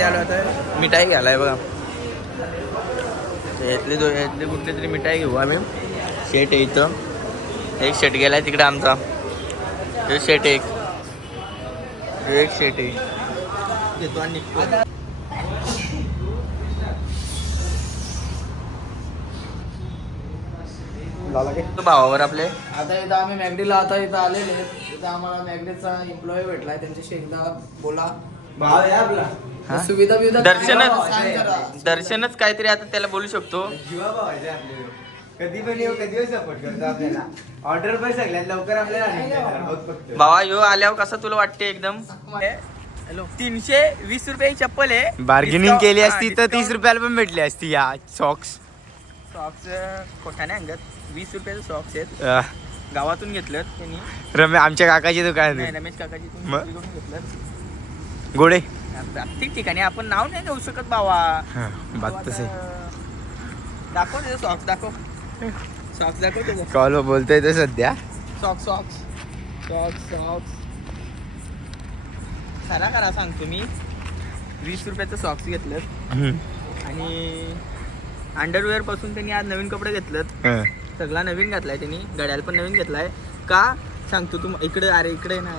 मध्ये आलो आता मिठाई घ्यायला बघा. यातले कुठली तरी मिठाई घेऊ आम्ही. शेट आहे इथं. एक शेट गेलाय तिकडे आमचा. हे शेट एक शेट आहे घेतो आणि निघतो. भावावर आपले आता इथं आम्ही मॅगडीला आता इथं आलेले. इथं आम्हाला मॅगडीचा एम्प्लॉय भेटलाय. त्यांच्याशी एकदा बोला. भाव आहे आपला. सुविधा बिविधा दर्शनच काहीतरी आता त्याला बोलू शकतो. जीवा भावायचे आपले. कधी पण येऊ कधी सपोर्ट करतो आपल्याला. ऑर्डर पण सगळ्यात लवकर आपल्याला भावा यो आल्यावर कसं तुला वाटते एकदम. 320 रुपये चप्पल आहे. बार्गेनिंग केली असती तर 30 रुपयाला पण भेटली असती. या सॉक्स कोठाने अंगत 20 रुपयाचे सॉक्स आहेत. गावातून घेतलं त्यांनी. आमच्या काकाची दुकान नाही, रमेश काकाची घेतलं. गोडे प्रत्येक ठिकाणी आपण नाव नाही देऊ शकत भावा. बात तसे दाखव त्याचं सॉक्स दाखव. सॉक्स दाखव त्याचं. कॉल बोलतोय तो सध्या. सॉक्स खरा सांगतो मी. 20 रुपयाचं सॉक्स घेतलं आणि अंडरवेअर पासून त्यांनी आज नवीन कपडे घेतलं. सगळा नवीन घातलाय त्यांनी. घड्याळ पण नवीन घेतलाय. का सांगतो तू इकडे. अरे इकडे ना.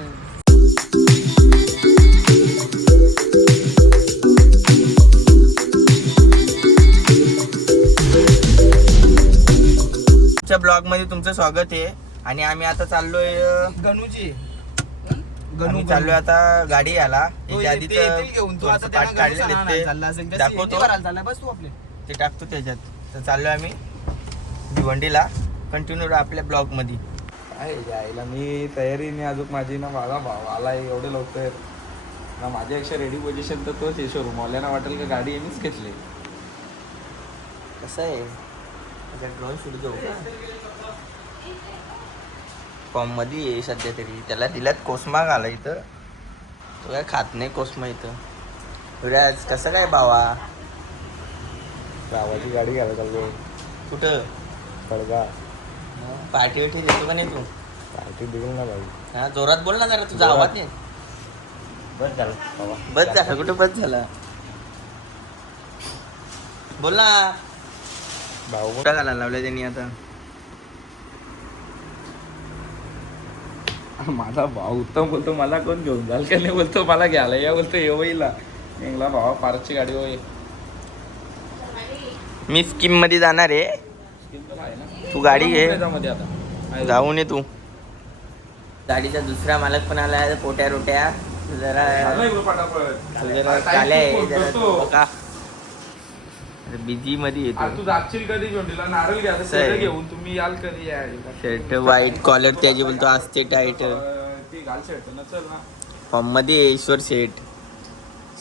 ब्लॉग मध्ये तुमचं स्वागत आहे. आणि आम्ही आता चाललोय गणूजी. चाललोय आता गाडी आला. घेऊन तू आता पाठ काढले दाखवतो. बस तू आपले ते टाकतो त्याच्यात. तर चाललोय आम्ही भिवंडीला. कंटिन्यू आपल्या ब्लॉग मध्ये. आहे यायला मी तयारी नाही अजून माझी ना. माझा भाव आला एवढे लवकर ना. माझ्यापेक्षा रेडी पोझिशन तर तोच आहे. शोरूम वाल्यांना वाटेल का गाडी यांनीच घेतली. कसं आहे ड्रोन शूट घेऊ फॉर्म मध्ये आहे सध्या तरी. त्याला दिल्यात कोस्मा घाला इथं. तो काय खात नाही कोस्मा इथं. विराज कसं काय भावा. गावाची गाडी घ्यायला चाललो. कुठं पडगा पार्टी वेटी देतो का नाही तू. पार्टी देईल ना भाई. हा जोरात बोल ना जरा. तुझा आवाज नाही. बस झालं. बस झाला. कुठं बस झाला. बोल ना. भाऊ कुठं घालायला लावलं त्यांनी आता. माझा भाऊ उत्तम बोलतो मला कोण घेऊन जाल का नाही. बोलतो मला घ्यायला या. बोलतो येईला निघला भावा. पार्कची गाडी होय. मी स्कीम मध्ये जाणार आहे. तू गाडी घे. आता जाऊन ये तू. गाडीचा दुसरा मालक पण आला. पोट्या रोट्या जरा जरा बिझी मध्ये येतो. तू जाशील कधी भेंडीला. नारळ घ्यायचं घेऊन तुम्ही याल कधी. शर्ट व्हाईट कॉलर त्याची बोलतो असते टाईट. ती घाल शर्ट ना. चल ना फॉर्म मध्ये ईश्वर शेट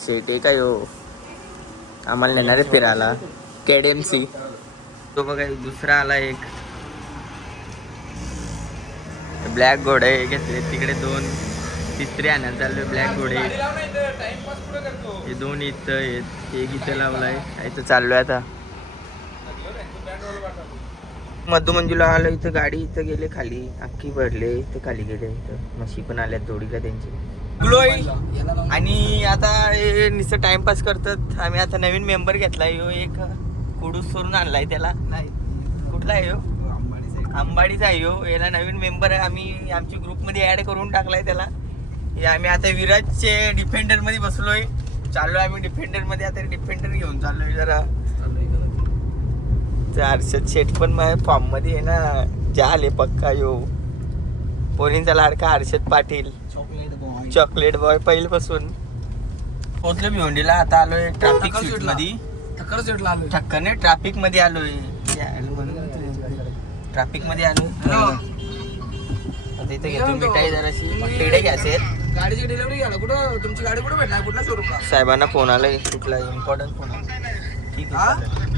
आहे काय हो. आम्हाला नेणार आहे फिरायला. केडीएमसी तो बघा. दुसरा आला एक ब्लॅक घोडे घेतले तिकडे. 2 तिसरे आणायला चालले ब्लॅक घोडे. हे 2 इथं आहेत. एक इथं लावलाय. इथं चाललोय आता. मधु मंजूला आलं इथं. गाडी इथं गेले खाली. अख्खी भरले. इथं खाली गेले. इथं म्हशी पण आल्यात जोडीला त्यांची. आणि आता हे नुसतं टाइमपास करतात. आम्ही आता नवीन मेंबर घेतलाय. ह्यो एक कुडूस सोडून आणलाय त्याला. नाही कुठला आहे ह्यो. अंबाडीचा आहे ह्यो. याला नवीन मेंबर आम्ही आमच्या ग्रुपमध्ये ऍड करून टाकलाय त्याला. हे आम्ही आता विराजचे डिफेंडर मध्ये बसलोय. चाललोय आम्ही डिफेंडर मध्ये. आता डिफेंडर घेऊन चाललोय जरा. हर्षद शेठ पण माझ्या फॉर्म मध्ये आहे ना. जाले पक्का यो. पोरींचा लाडका हर्षद पाटील. चॉकलेट बॉय पहिल्यापासून. पोहोचलो भिवंडीला. आता आलोय ट्रॅफिक सीट मध्ये. ठक्कर नाही ट्रॅफिक मध्ये आलोय. ट्रॅफिक मध्ये आलो. आता इथे घेतो मिठाई जराशी. पेढे घ्यायचे. गाडीची डिलिव्हरी घ्यायला कुठं. तुमची गाडी कुठं भेटणार. कुठला शोरूम. साहेबांना फोन आलाय. कुठला इम्पॉर्टंट फोन आला. ठीक आहे.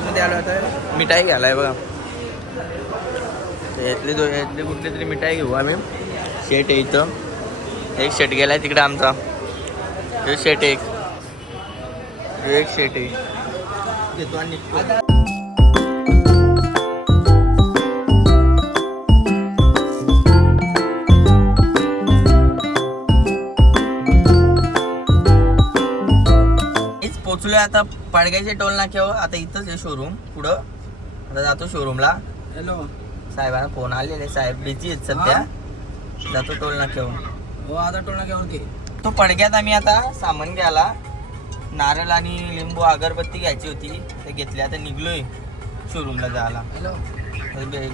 मध्ये आलो आता मिठाई घ्यायलाय बघा. यातले कुठली तरी मिठाई घेऊ आम्ही. शेट आहे इथं. एक शेट गेलाय तिकडे आमचा. हे शेट एक शेट आहे घेतो आणि निघतो. पोचलोय आता पाडगायच्या टोल नाक्यावर. आता इथंच आहे शोरूम पुढं. आता जातो शोरूमला. हॅलो साहेबांना फोन आलेले, साहेब बिझी आहेत सध्या. जातो टोल नाक्यावर. हो आता टोल नाक्यावरती. तो पडग्यात आम्ही आता सामान घ्यायला नारळ आणि लिंबू अगरबत्ती घ्यायची होती, ते घेतली. आता निघलोय शोरूमला जायला. हॅलो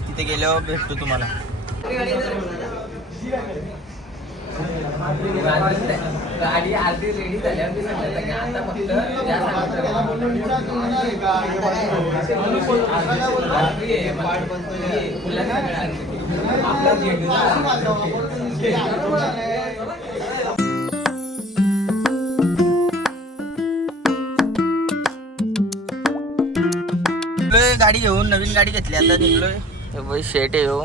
तिथे गेल्यावर भेटतो तुम्हाला. गाडी आधी रेडी झाल्यावर आता गाडी घेऊन नवीन गाडी घेतली. आता निघलोय. शेट आहे हो.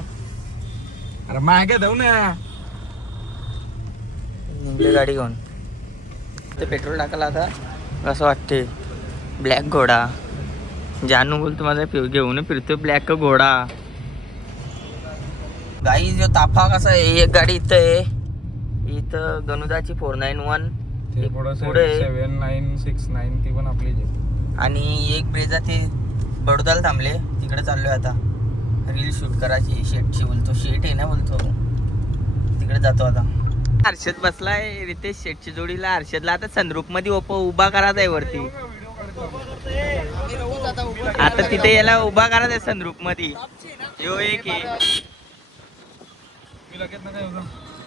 अरे मागे जाऊ ना. निघले गाडी घेऊन. ते पेट्रोल टाकायला आता कसं वाटते. ब्लॅक घोडा जानू बोलतो माझा घेऊन फिरतो ब्लॅक घोडा. गाई जो ताफा कसा आहे. एक गाडी इथं आहे, इथं गणुदाची 491 पुढे 7969 ती पण आपली. आणि एक ब्रेझा ते बडोदाला थांबले. तिकडे चाललोय आता रील शूट करायची. शेटची बोलतो, शेट आहे ना बोलतो, तिकडे जातो आता. हर्षद बसलाय रितेश शेटची जोडीला. हर्षदला आता सनरूफ मध्ये उभा करायचा आहे वरती. आता तिथे याला उभा करायचा आहे सनरूफ मध्ये. यो एक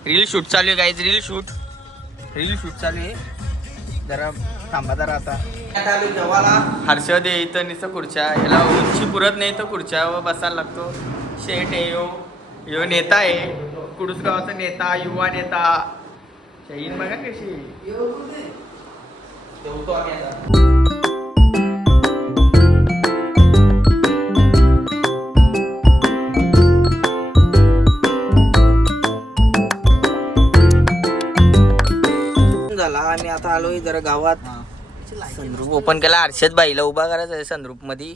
रील शूट चालू आहे गाईज. रील शूट चालू आहे. जरा थांबा जरा. आता हर्षद आहे इथं. निसं खुर्च्या याला उंची पुरत नाही तर खुर्च्या बसायला लागतो. शेट आहे यो नेता आहे, कुडूस गावाचा नेता, युवा नेता. शाहीन बघा कशी ठेवतो आम्ही आता. झाला. आम्ही आता आलोय जरा गावात. सनरूफ ओपन केला. हर्षद बाईला उभा करायचं आहे सनरूफ मध्ये.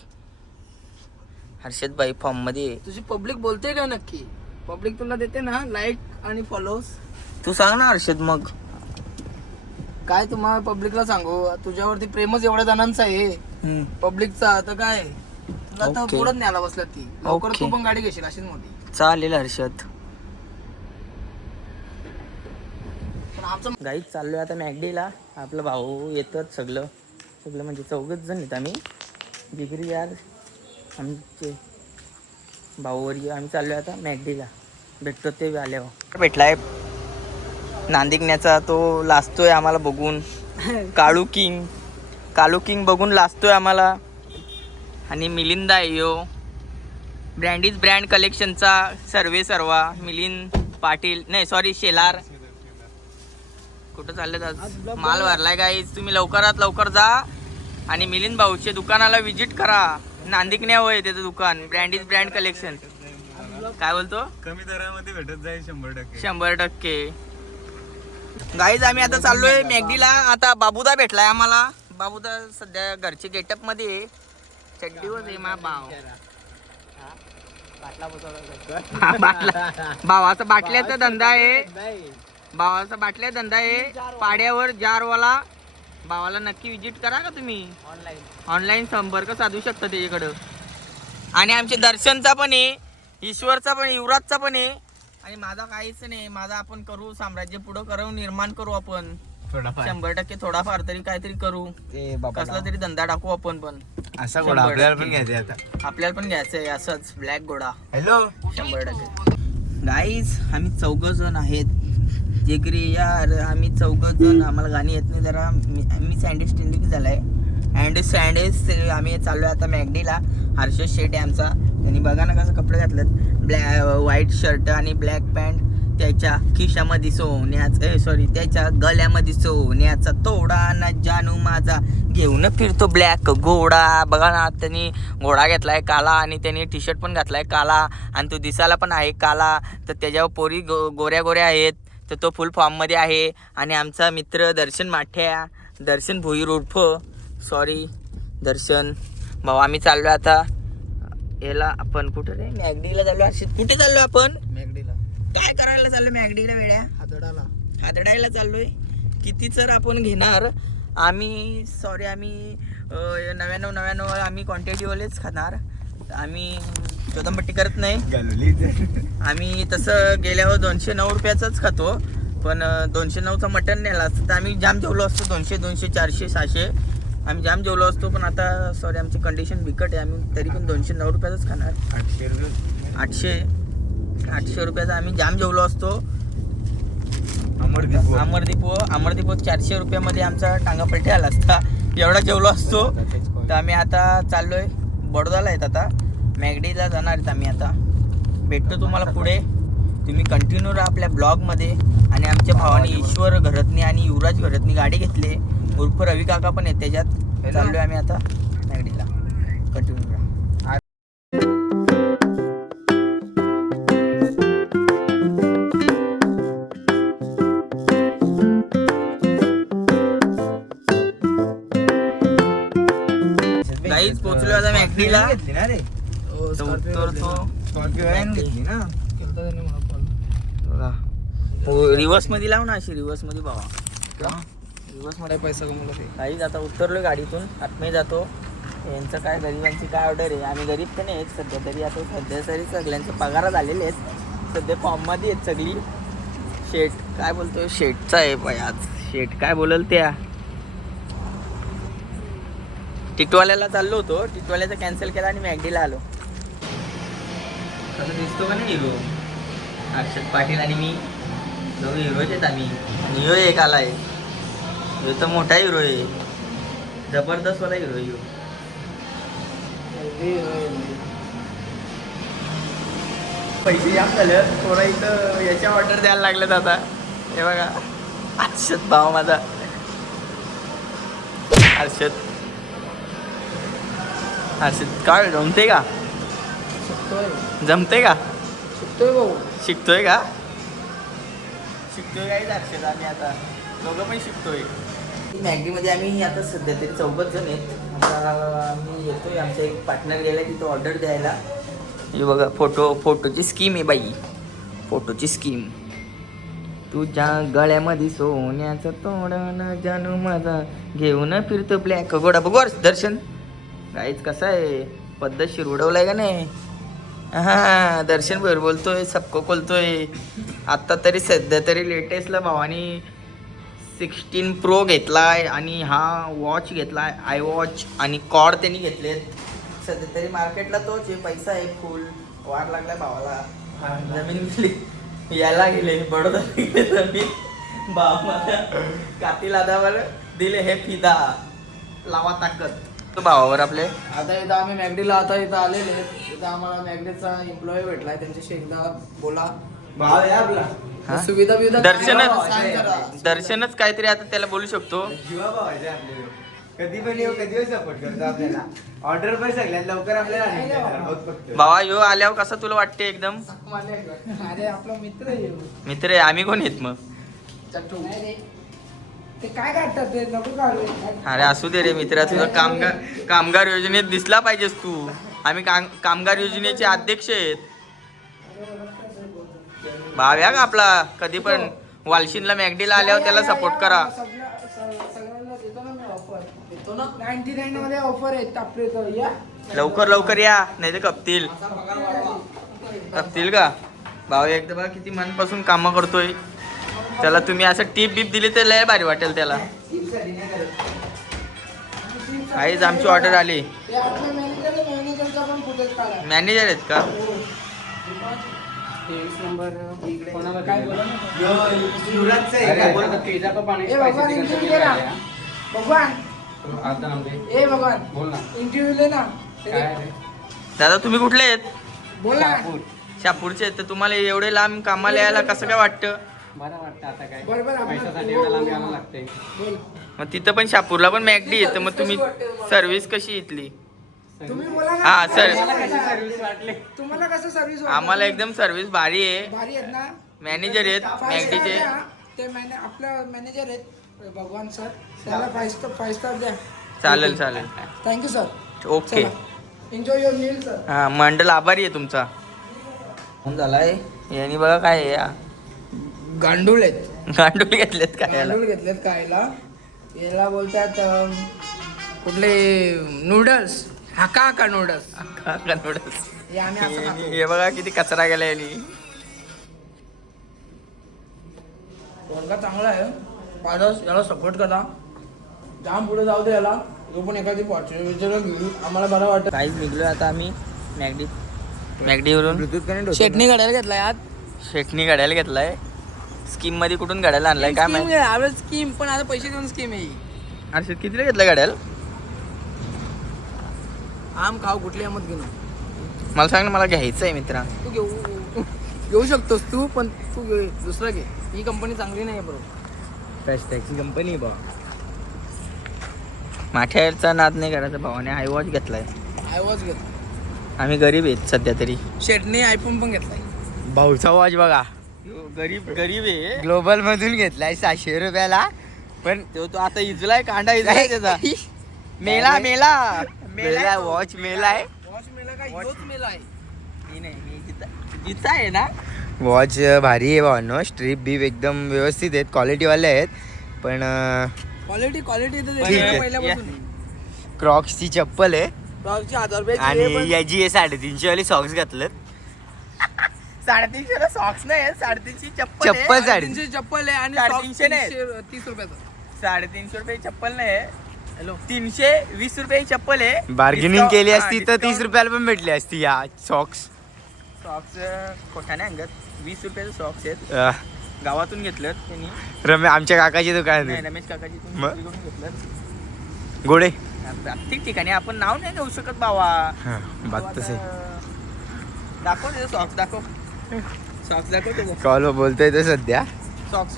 हर्षद बाई फॉर्म मध्ये. तुझी पब्लिक बोलते का नक्की? पब्लिक तुला देते ना लाईक आणि फॉलोअर्स? तू सांग ना हर्षद. मग काय तुम्हाला पब्लिकला सांगू, तुझ्यावरती प्रेमच एवढ्या जणांचं आहे पब्लिकचा. तर काय तुला तर Okay. पुढंच न्यायला बसला ती. लवकर Okay. तू पण गाडी घेशील अशीच मोठी. चालेल हर्षद. पण आमचं गाईच चाललोय आता मॅगडीला. आपला भाऊ येतात सगळं म्हणजे 4 जण आहेत आम्ही. जिगरी यार आमचे भाऊवरी. आम्ही चाललोय आता मॅगडीला. भेटतो ते आल्यावर. भेटलाय नांदिकण्याचा. तो लाजतोय आम्हाला बघून. काळू किंग बघून लाजतोय आम्हाला. आणि मिलिंद आहे यो. ब्रँडीज ब्रँड कलेक्शनचा सर्वा मिलिंद पाटील, नाही सॉरी शेलार. कुठं चाललेत आज? माल भरलाय गाईज. तुम्ही लवकरात लवकर जा आणि मिलिंद भाऊच्या दुकानाला विजिट करा. नांदिकण्या होय त्याचं दुकान. ब्रँडीज ब्रँड कलेक्शन. काय बोलतो? कमी दरामध्ये भेटत जाईल 100%. 100%. गाईज आम्ही आता चाललोय मॅगडीला. आता बाबूदा भेटलाय आम्हाला. बाबूदा सध्या घरचे गेटअप मध्ये. चड्डीवर आहे मा भाव. भावाचा बाटल्याचा धंदा आहे. भावाचा बाटल्या धंदा आहे. पाड्यावर जारवाला. भावाला नक्की विजिट करा का तुम्ही. ऑनलाईन संपर्क साधू शकता त्याच्याकडं. आणि आमचे दर्शनचा पण आहे, ईश्वरचा पण, युवराजचा पण आहे. आणि माझा काहीच नाही. माझा आपण करू साम्राज्य पुढं करू, निर्माण करू आपण 100%. थोडाफार तरी काहीतरी करू. कसला तरी धंदा टाकू आपण पण. असा घोडा आपल्याला पण घ्यायचा आता. आपल्याला पण घ्यायचंय असंच ब्लॅक घोडा. हॅलो 100%. गाईज आम्ही 4 जण आहेत. जिगरी यार आम्ही 4 जण. आम्हाला गाणी येत नाही जरा. मी सँडविच झालाय. सँडविच आम्ही चाललोय आता मॅगडीला. हर्षद शेट आहे आमचा. त्यांनी बघा ना कसं कपडे घातलेत. व्हाईट शर्ट आणि ब्लॅक पॅन्ट. त्याच्या खिशामध्ये सोन्याचा त्याच्या गळ्यामध्ये सोन्याचा तोडा ना जानू माझा घेऊन फिरतो ब्लॅक घोडा. बघा ना त्यांनी घोडा घेतलाय काला आणि त्यांनी टी शर्ट पण घातलाय काला आणि तो दिसायला पण आहे काला. तर त्याच्यावर पोरी गोऱ्या गोऱ्या आहेत. तर तो फुल फॉर्ममध्ये आहे. आणि आमचा मित्र दर्शन माठ्या, दर्शन भोईर उर्फ दर्शन भाऊ. आम्ही चाललो आता याला. आपण कुठं रे मॅगडीला चाललो. कुठे चाललो आपण? मॅगडीला. काय करायला चाललोय मॅगडीला? वेळ्या हादडाला हादडायला चाललोय. किती सर आपण घेणार आम्ही नव्याण्णव आम्ही क्वांटिटीवालेच खाणार. आम्ही चोदमपट्टी करत नाही. आम्ही तसं गेल्यावर 209 रुपयाचंच खातो. पण 209चं मटण नेला असतं तर आम्ही जाम जेवलो असतो. 200, 400, 600 आम्ही जाम जेवलो असतो. पण आता सॉरी आमची कंडिशन बिकट आहे. आम्ही तरी पण 209 रुपयाचंच खाणार. 800 रुपयाचा आम्ही जाम जेवलो असतो. अमरदीप 400 रुपयामध्ये आमचा टांगा पलटी आला असता. एवढा जेवलो असतो. तर आम्ही आता चाललोय बडोदाला आहेत. आता मॅगडीला जाणार आहेत आम्ही. आता भेटतो तुम्हाला पुढे. तुम्ही कंटिन्यू राहा आपल्या ब्लॉगमध्ये. आणि आमच्या भावाने ईश्वर घरतनी आणि युवराज घरतनी गाडी घेतली उर्फ रवी काका पण आहेत त्याच्यात. चाललोय आम्ही आता मॅगडीला. कंटिन्यू राहा. गाईच पोहोचलो आता मॅगडीला. घेतली ना रे घेतली ना. रिवर्स मध्ये लाव ना अशी रिवर्स मध्ये भावा. दिवस मध्ये पैसा कमवला ते. काहीच आता उतरलोय गाडीतून आतमध्ये जातो. यांचं काय गरिबांची काय ऑर्डर आहे. आम्ही गरीब तर नाही आहेत सध्या तरी. आता सध्या तरी सगळ्यांचे पगार झालेले आहेत. सध्या फॉर्ममध्ये आहेत सगळी. शेट काय बोलतोय शेटचा आहे पाय आज. शेट काय बोलल त्या टिटवाल्याला चाललो होतो. टिटवाल्याचा कॅन्सल केला आणि मॅगडीला आलो. कसं दिसतो का नाही हिरो. अक्षत पाटील आणि मी दोघं हिरोच आहेत आम्ही. आणि ह्यो एक आला आहे. ह्यो तर मोठा हिरो आहे. जबरदस्त वाला हिरो ह्यो. पैसे जाम झालं. थोडा इथं याच्या ऑर्डर द्यायला लागलेत आता. हे बघा अक्षत भाव माझा. हर्षद काय जमते का. जमते का. शिकतोय भाऊ. शिकतोय का. शिकतोय काय हर्षद. आम्ही आता दोघं पण शिकतोय. मॅगडीमध्ये आम्ही आता सध्या तरी 4 जण आहेत. आता आम्ही येतोय. आमचा एक पार्टनर गेला तिथं ऑर्डर द्यायला. हे बघा फोटोची स्कीम आहे बाई. फोटोची स्कीम. तुझ्या गळ्यामध्ये सोन्याचं तोडण जानू माझा घेऊन फिरतो ब्लॅक घोडा. बघ दर्शन गाईच कसा आहे. पद्धतशीर उडवलाय का नाही. हां दर्शन भर बोलतोय. सबको बोलतोय. आत्ता तरी सध्या तरी लेटेस्टला भावानी 16 Pro घेतलाय. आणि हा वॉच घेतलाय आय वॉच. आणि कॉर्ड त्यांनी घेतलेत. सध्या तरी मार्केटला तोच आहे. पैसा आहे फुल. वार लागलाय भावाला. जमीन गेली यायला गेले बडोदा गेले जमीन. भाव मला कातील आधावर दिले हे फिदा लावा ताकद भावावर आपले. आता इथं आम्ही मॅगडीला आता इथं आलेले आहेत. इथं आम्हाला मॅगडीचा एम्प्लॉई भेटलाय. त्यांच्याशी एकदा बोला. भाव आहे आपला. सुविधा बिविधा दर्शनच काहीतरी आता त्याला बोलू शकतो. जीवा भावायचे आपले. कधी पण येऊ कधी सपोर्ट करतो आपल्याला. ऑर्डर पण सगळ्यात लवकर आपल्याला भावा ह्यो आल्यावर कसा तुला वाटते एकदम. अरे आपला मित्र आहे. मित्र आहे. आम्ही कोण आहेत मग. ते काय काढतात ते नको काढू. अरे असू दे रे मित्रा. तुझा कामगार योजनेत दिसला पाहिजेस तू. आम्ही कामगार योजनेचे अध्यक्ष आहेत. भाव्या का आपला. कधी पण वालशीनला मॅगडीला आल्यावर त्याला सपोर्ट करा. सगळ्यांना देतो ना मी ऑफर. देतो ना 99 मध्ये ऑफर आहे आपले. तर या लवकर या नाही तर कपतील का. भाऊ एकदा बघा किती मनपासून कामं करतोय. त्याला तुम्ही असं टिप बिप दिली तर लय भारी वाटेल त्याला. काहीच आमची ऑर्डर आली. मॅनेजर आहेत का. दादा तुम्ही कुठले आहेत. बोला. शापूरचे आहेत. तर तुम्हाला एवढे लांब कामाला यायला कसं काय वाटतं. बरं वाटतं आता काय बरोबर पैशासाठी एवढं लांब यावं लागतंय. मग तिथं पण शापूरला पण मॅगडी आहे. तर मग तुम्ही सर्व्हिस कशी इथली. तुम्ही बोला ना. हा सर सर्व्हिस वाटले. तुम्हाला कसं सर्व्हिस आम्हाला एकदम सर्व्हिस भारी आहे. भारी आहेत ना. मॅनेजर आहेत मॅगडीचे. ते आपल्या मॅनेजर आहेत भगवान सर. त्याला 5 स्टार द्या. चालेल thank you sir. Okay. Enjoy your meal sir. हा मंडल आभारी आहे तुमचा. झालाय यांनी बघा काय आहे. गांडूळ आहेत. गांडूल घेतलेत काय गांडूळ घेतलेत खायला. याला बोलतात कुठले नूडल्स हाका नूडल्स हे आम्ही असं खातो. हे बघा किती कचरा गेला यांनी. पोरगा चांगला आहे पारस, याला सपोर्ट करा, जाम पुढे जाऊ दे याला. जो पण एखादी फॉर्च्युनर घेऊ आम्हाला बरं वाटतं. काहीच निघलो आता आम्ही मॅगडीवरून शेटणी घड्याला घेतलाय आज. शेटणी गाड्याला घेतलाय. स्कीम मध्ये कुठून गाड्याला आणलाय काय माहिती. स्कीम पण आता पैसे देऊन स्कीम आहे. अरे कितीला घेतलं गाड्याला आम खाऊ कुठली आमत घेऊ मला सांग ना, मला घ्यायचं आहे मित्रा. तू घेऊ शकतोस तू, पण तू दुसरं घे. ही कंपनी चांगली नाही बरोबर. फॅस्टॅगची कंपनी बा. माठ्याचा नाद नाही करायचा. भावाने आय वॉच घेतलाय. आय वॉच घेतला. आम्ही गरीब आहेत सध्या तरी. शेटने आयफोन पण घेतलाय. भाऊचा वॉच बघा, गरीब आहे. ग्लोबल मधून घेतलाय 600 रुपयाला. पण तो आता इजलाय, कांडा इजलाय त्याचा. मेला वॉच मेलाय. वॉच मेला काय? ह्योच मेला आहे. मी नाही, मी जिता आहे ना. वॉच भारी आहे भावांनो. स्ट्रीप बीप एकदम व्यवस्थित आहेत, क्वालिटीवाले आहेत. पण क्वालिटी ठीक आहे. पहिल्यापासून क्रॉक्सची चप्पल आहे. 1000 रुपयाची आणि आहे, पण याची आहे 350 वाली सॉक्स घातलेत. 350 सॉक्स नाही, 350 चप्पल आहे. चप्पल 350 चप्पल आहे आणि 350 नाही. 30 रुपयाचा. 350 रुपये चप्पल नाही. हॅलो, 320 रुपये चप्पल आहे. बार्गेनिंग केली असती तर 30 discount. रुपयाला पण भेटली असती या सॉक्स. सॉक्स खोटाने अंगत 20 रुपयाचे सॉक्स आहेत. गावातून घेतलं त्यांनी. आमच्या काकाची दुकान नाही, आहे. रमेश काकाजी मग? तुम्ही घेतलं. गोडे. प्रत्येक ठिकाणी आपण नाव नाही घेऊ शकत बाबा. बात तसे दाखव त्याचं सॉक्स दाखव. सॉक्स दाखव त्याचं. कॉल बोलतोय तो सध्या. सॉक्स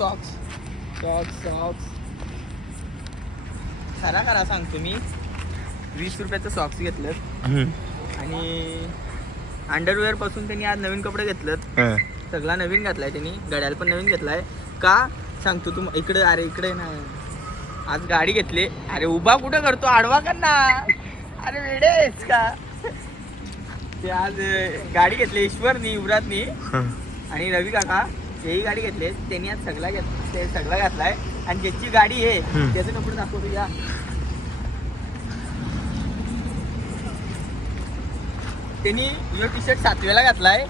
खरा सांगतो मी. 20 रुपयाचं सॉक्स घेतलं आणि अंडरवेअर पासून त्यांनी आज नवीन कपडे घेतलं. सगळा नवीन घातलाय त्यांनी. गाड्याला पण नवीन घेतलाय. का सांगतो तू इकडे. अरे इकडे ना, आज गाडी घेतली. अरे उभा कुठं करतो, आडवा कर ना. अरे वेडे आहेस का. ते आज गाडी घेतली ईश्वरनी, युवराजनी आणि रवी काका. हेही गाडी घेतली. त्यांनी आज सगळा घातलाय. आणि ज्याची गाडी आहे त्याचे कपडे दाखवतो या. त्यांनी यो टी शर्ट 7वेला घातलाय.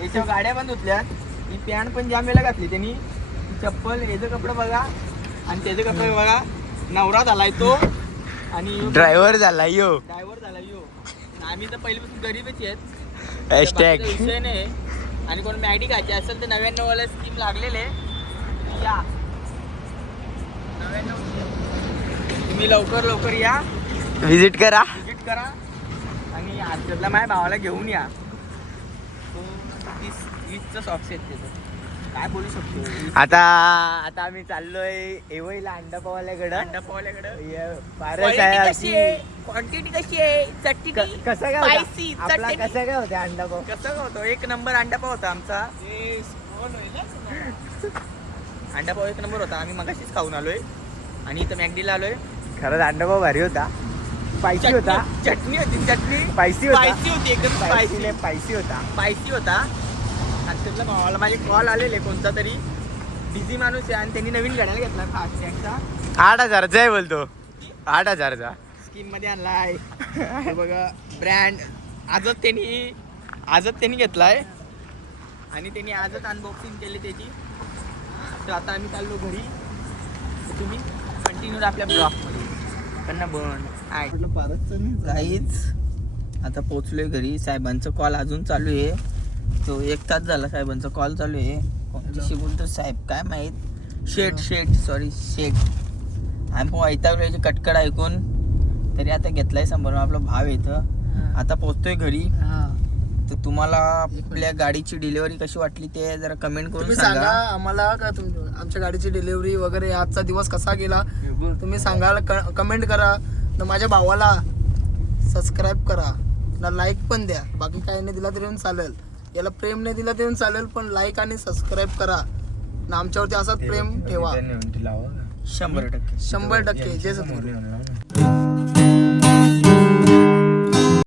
याच्या गाड्या पण धुतल्या. ही पॅन्ट पण जाम वेळेला घातली त्यांनी. चप्पल, याचे कपडे बघा आणि त्याचे कपडे बघा. नवरा झालाय तो आणि ड्रायव्हर झाला यो. ड्रायव्हर झाला यो. आम्ही तर पहिल्यापासून गरीबच आहेत. हॅशटॅग. बाकीचा विषय नाही. आणि कोण मॅडी खायची असेल तर 99 वाला स्कीम लागलेले या. 99 तुम्ही लवकर या, विजिट करा. विजिट करा आणि आजला माझ्या भावाला घेऊन या. तो 30 सॉक्स आहेत त्याचं. काय बोलू शकतो. आता आम्ही चाललोय एवईला अंडा पावाल्याकडं. अंडा पावल्याकडं पारस आहे. क्वांटिटी कशी आहे. चटणी कसं काय स्पायसी होता आपला, कसं काय होता अंडा पाव. कसं होतो. 1 नंबर अंडा पाव होता आमचा. अंडा पाव 1 नंबर होता. आम्ही मगाशीच खाऊन आलोय आणि इथं मॅगडीला आलोय. खरंच अंडा पाव भारी होता. स्पायसी होता. चटणी होती. चटणी स्पायसी होता. स्पायसी होती. एकदम स्पायसी स्पायसी होता. अक्षरला भावाला माझे कॉल आलेले. कोणता तरी बिझी माणूस आहे आणि त्यांनी नवीन गाड्याला घेतला फास्टॅगचा. 8,000चा आहे बोलतो. 8,000चा स्कीम मध्ये आणलाय. हे बघा ब्रँड. आजच त्यांनी घेतलाय आणि त्यांनी आजच अनबॉक्सिंग केली त्याची. तर आता आम्ही चाललो घरी. तुम्ही कंटिन्यू आपल्या ब्लॉगमध्ये त्यांना बन काहीच. आता पोचलोय घरी. साहेबांचा कॉल अजून चालू आहे. तो 1 तास झाला साहेबांचा कॉल चालू आहे. कोणत्याशी बोलतो साहेब काय माहीत. शेट आम्ही वैतागलो कटकड ऐकून. तरी आता घेतलाय सांभाळून. आपला भाव येतं. आता पोचतोय घरी. तर तुम्हाला आपल्या गाडीची डिलिव्हरी कशी वाटली ते जरा कमेंट करून सांगा आम्हाला. का आमच्या गाडीची डिलिव्हरी वगैरे आजचा दिवस कसा गेला तुम्ही सांगाल. कमेंट करा. तर माझ्या भावाला सबस्क्राईब करा ना, लाईक पण द्या. बाकी काही नाही दिला तरी पण चालेल. याला प्रेम नाही दिला तरी चालेल, पण लाईक आणि सबस्क्राईब करा ना. आमच्यावरती असाच प्रेम ठेवा. 100%. 100%. जय सद्गुरू.